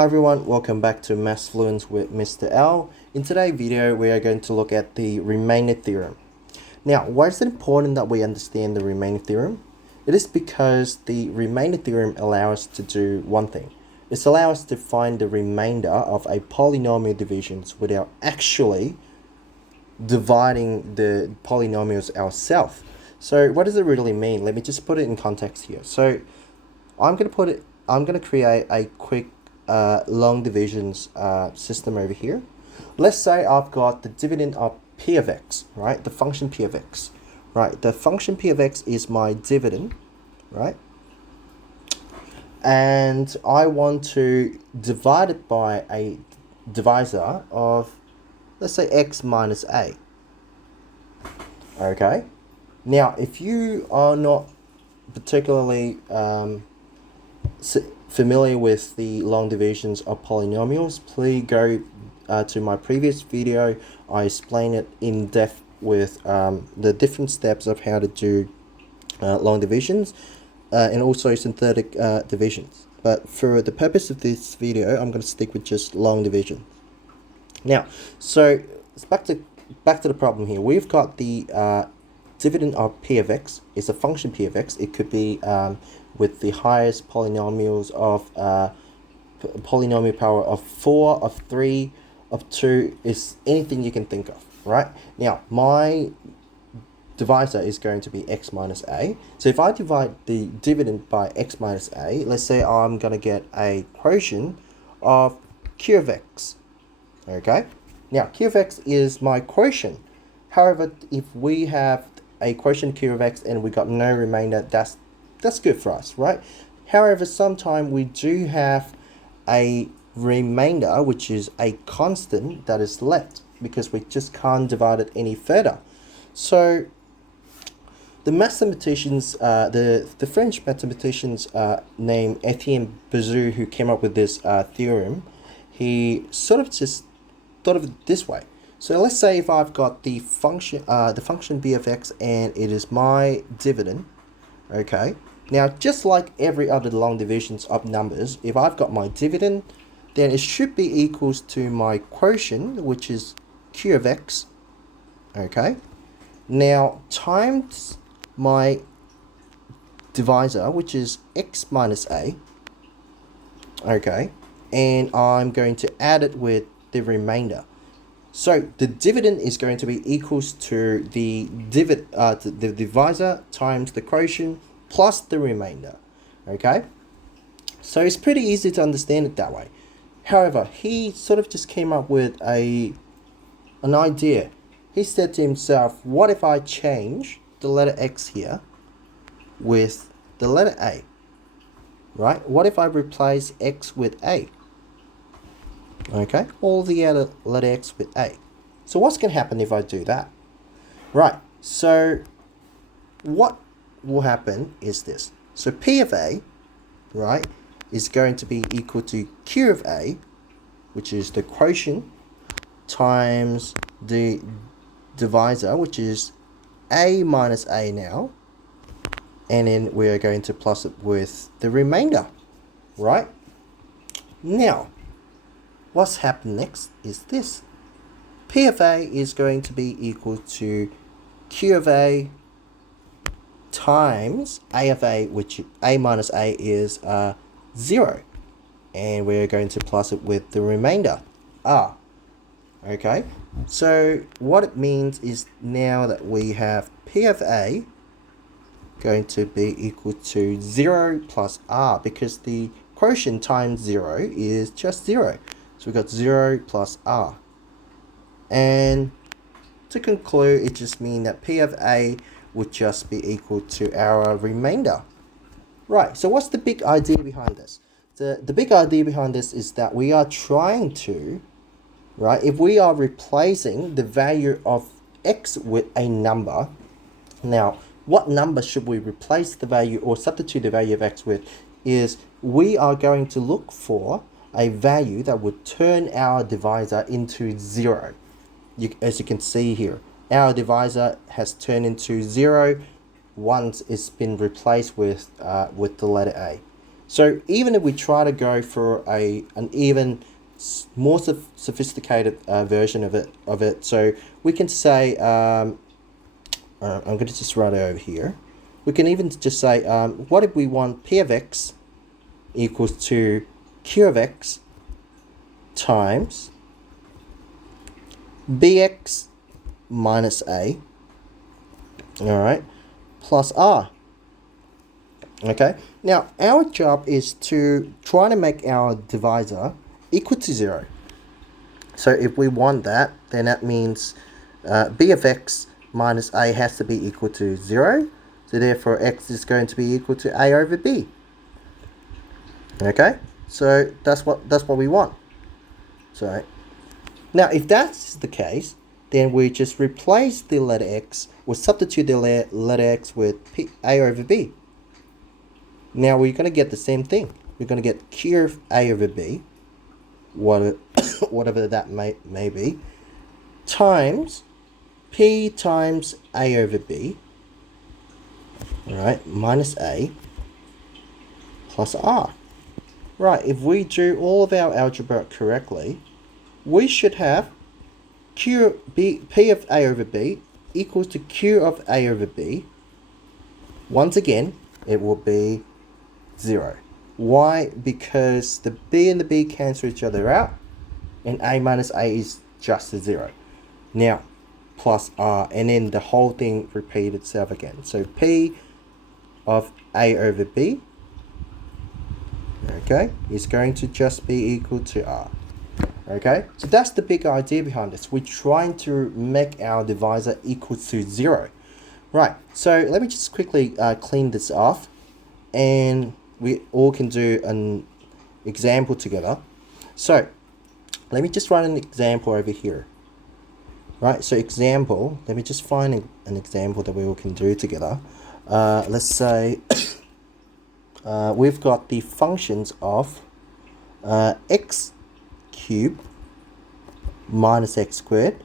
Hi everyone, welcome back to Mathfluence with Mr. L. In today's video, we are going to look at the remainder theorem. Now, why is it important that we understand the remainder theorem? It is because the remainder theorem allows us to do one thing. It allows us to find the remainder of a polynomial divisions without actually dividing the polynomials ourselves. So what does it really mean? Let me just put it in context here. So I'm going to create a quick long divisions system over here. Let's say I've got the dividend of p of x, right? The function p of x, right? The function p of x is my dividend, right? And I want to divide it by a divisor of, let's say, x minus a. Okay. Now, if you are not particularly familiar with the long divisions of polynomials, please go to my previous video. I explain it in depth with the different steps of how to do long divisions and also synthetic divisions. But for the purpose of this video, I'm going to stick with just long division. Now, so it's back to the problem here. We've got the dividend of p of x is a function p of x. It could be with the highest polynomials of polynomial power of 4, of 3, of 2, is anything you can think of, right? Now, my divisor is going to be x minus a. So if I divide the dividend by x minus a, let's say I'm going to get a quotient of q of x, okay? Now, q of x is my quotient. However, if we have a quotient q of x and we got no remainder, that's good for us, right? However, sometimes we do have a remainder, which is a constant that is left because we just can't divide it any further. So the mathematicians, the French mathematicians named Etienne Bezout, who came up with this theorem, he sort of just thought of it this way. So let's say if I've got the function b of x and it is my dividend, okay? Now, just like every other long divisions of numbers, if I've got my dividend, then it should be equals to my quotient, which is q of x, okay? Now, times my divisor, which is x minus a, okay? And I'm going to add it with the remainder. So the dividend is going to be equals to the divisor times the quotient plus the remainder, okay? So it's pretty easy to understand it that way. However, he sort of just came up with an idea. He said to himself, what if I change the letter x here with the letter a, right? What if I replace x with a? Okay, all the other letter x with a. So what's going to happen if I do that? Right, so what will happen is this. So p of a, right, is going to be equal to q of a, which is the quotient, times the divisor, which is a minus a now, and then we are going to plus it with the remainder, right? Now, what's happened next is this. P of a is going to be equal to q of a times a of a, which a minus a is 0. And we're going to plus it with the remainder, r. Okay, so what it means is now that we have p of a going to be equal to 0 plus r, because the quotient times 0 is just 0. So we got 0 plus r. And to conclude, it just means that p of a would just be equal to our remainder. Right, so what's the big idea behind this? The big idea behind this is that we are trying to, right, if we are replacing the value of x with a number, now what number should we replace the value or substitute the value of x with, is we are going to look for a value that would turn our divisor into 0. As you can see here, our divisor has turned into 0 once it's been replaced with the letter a. So even if we try to go for an even more sophisticated version of it, so we can say, I'm going to just write it over here. We can even just say, what if we want P of x equals to Q of x times bx minus a, all right, plus r. Okay, now our job is to try to make our divisor equal to 0. So if we want that, then that means b of x minus a has to be equal to 0. So therefore x is going to be equal to a over b. Okay, so that's what we want. So now if that's the case, then we just replace the letter x, or substitute the letter x with a over b. Now we're going to get the same thing. We're going to get q of a over b, whatever that may be, times p times a over b, all right, minus a plus r. Right, if we do all of our algebra correctly, we should have p of a over b equals to q of a over b. Once again, it will be 0. Why? Because the b and the b cancel each other out, and a minus a is just a 0. Now, plus r, and then the whole thing repeats itself again. So p of a over b, okay, is going to just be equal to r. Okay, so that's the big idea behind this. We're trying to make our divisor equal to 0. Right, so let me just quickly clean this off, and we all can do an example together. So let me just write an example over here. Right, so example, let me just find an example that we all can do together. Let's say we've got the functions of x cubed minus x squared,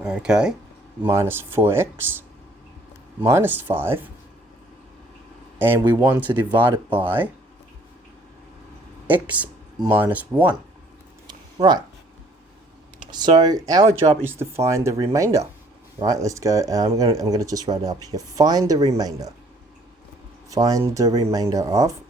okay, minus 4x minus 5, and we want to divide it by x minus 1. Right, so our job is to find the remainder. Right, let's go. I'm gonna just write it up here. Find the remainder. Find the remainder of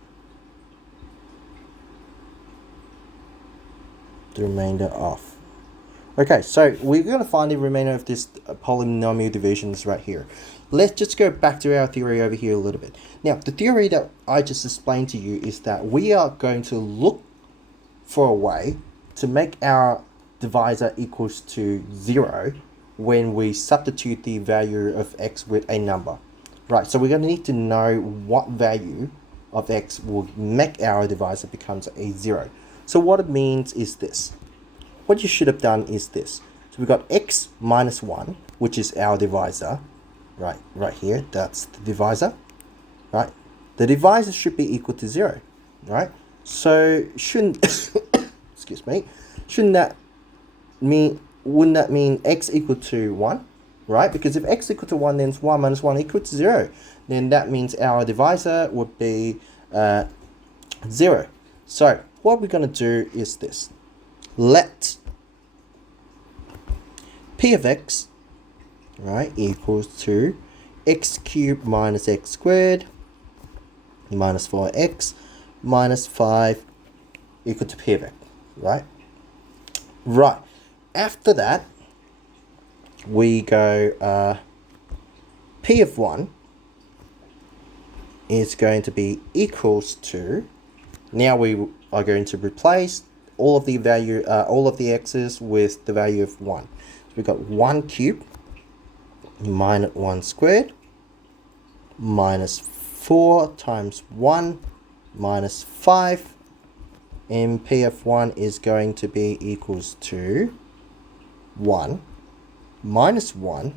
Okay, so we're going to find the remainder of this polynomial divisions right here. Let's just go back to our theory over here a little bit. Now, the theory that I just explained to you is that we are going to look for a way to make our divisor equals to 0 when we substitute the value of x with a number. Right, so we're going to need to know what value of x will make our divisor becomes a 0. So what it means is this. What you should have done is this. So we've got x minus 1, which is our divisor. Right here, that's the divisor. Right, the divisor should be equal to 0. Right, so shouldn't excuse me, wouldn't that mean x equal to 1? Right, because if x equal to 1, then 1 minus 1 equal to 0. Then that means our divisor would be 0. So what we're going to do is this. Let p of x, right, equals to x cubed minus x squared minus 4x minus 5 equal to p of x, right? Right. After that, we go p of 1 is going to be equals to, now we are going to replace all of the x's with the value of 1. So we've got 1 cubed minus 1 squared minus 4 times 1 minus 5, and p of 1 is going to be equals to 1 minus 1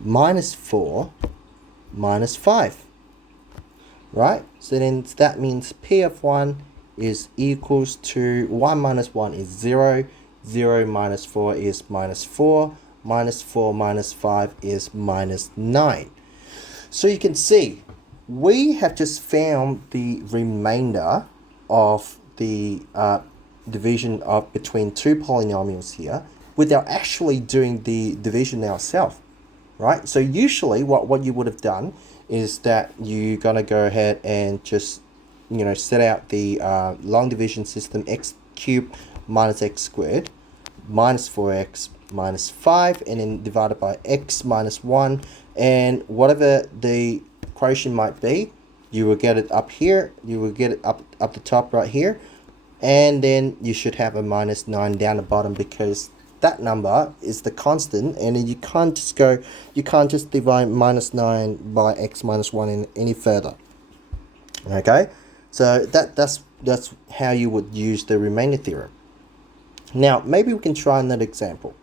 minus 4 minus 5. Right? So then that means p of 1 is equals to 1 minus 1 is 0, 0 minus 4 is minus 4, minus 4 minus 5 is minus 9. So you can see we have just found the remainder of the division of between two polynomials here without actually doing the division ourselves, right? So usually what you would have done is that you're going to go ahead and just, set out the long division system: x cubed minus x squared minus 4x minus 5, and then divided by x minus 1, and whatever the quotient might be, you will get it up here, you will get it up the top right here, and then you should have a minus 9 down the bottom, because that number is the constant, and then you can't just divide minus 9 by x minus 1 any further. Okay, so that's how you would use the remainder theorem. Now maybe we can try another example.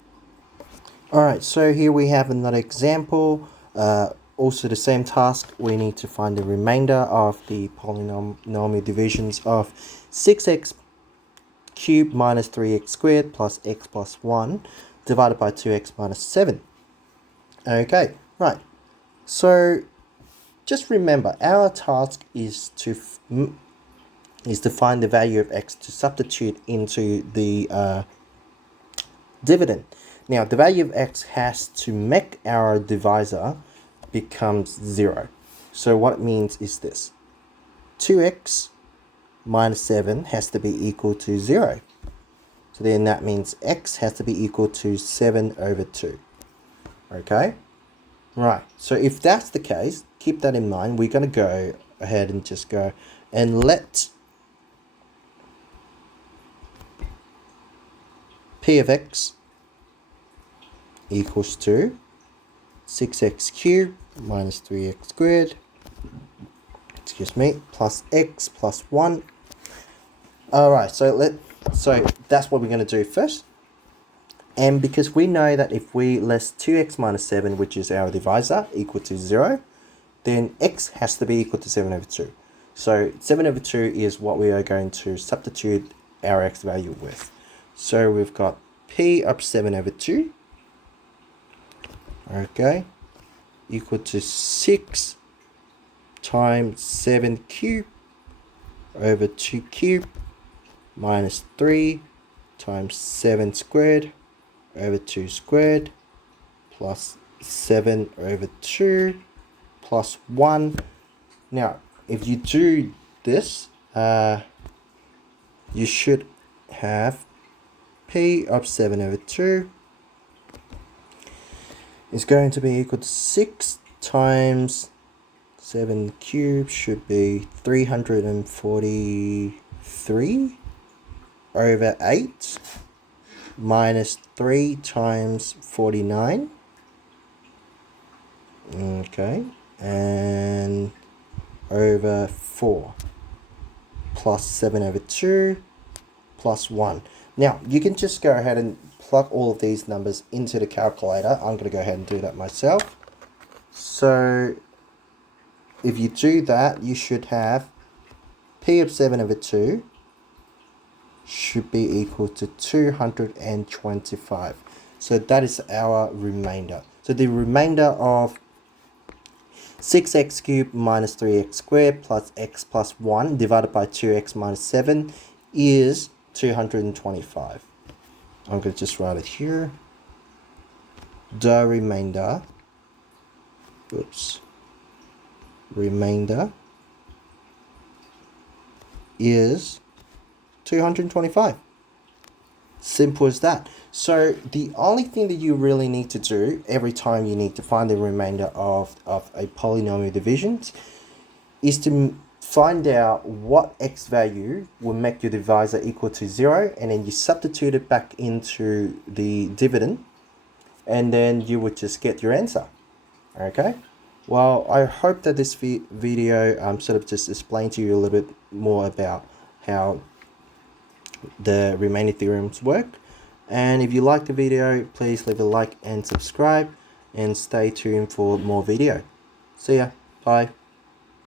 Alright, so here we have another example. Also the same task. We need to find the remainder of the polynomial divisions of 6x cubed minus 3x squared plus x plus 1 divided by 2x minus 7. Okay, right. So just remember, our task is to find the value of x to substitute into the dividend. Now the value of x has to make our divisor becomes 0. So what it means is this: 2x minus 7 has to be equal to 0. So then that means x has to be equal to 7 over 2. Okay? Right. So if that's the case, keep that in mind. We're going to go ahead and just go and let p of x equals to 6x cubed minus 3x squared, plus x plus 1. Alright, so that's what we're going to do first. And because we know that if we less 2x minus 7, which is our divisor, equal to 0, then x has to be equal to 7 over 2. So 7 over 2 is what we are going to substitute our x value with. So we've got p of 7 over 2, okay, equal to 6 times 7 cubed over 2 cubed minus 3 times 7 squared over 2 squared plus 7 over 2 plus 1. Now, if you do this, you should have p of 7 over 2 is going to be equal to 6 times 7 cubed should be 343 over 8 minus 3 times 49. Okay, and over 4 plus 7 over 2 plus 1. Now, you can just go ahead and plug all of these numbers into the calculator. I'm going to go ahead and do that myself. So, if you do that, you should have p of 7 over 2 should be equal to 225. So that is our remainder. So the remainder of 6x cubed minus 3x squared plus x plus 1 divided by 2x minus 7 is 225. I'm going to just write it here. The remainder, remainder is 225. Simple as that. So the only thing that you really need to do every time you need to find the remainder of a polynomial division is to find out what x value will make your divisor equal to 0, and then you substitute it back into the dividend, and then you would just get your answer. Okay, well, I hope that this video sort of just explained to you a little bit more about how the remainder theorems work. And if you like the video, please leave a like and subscribe, and stay tuned for more video. See ya. Bye.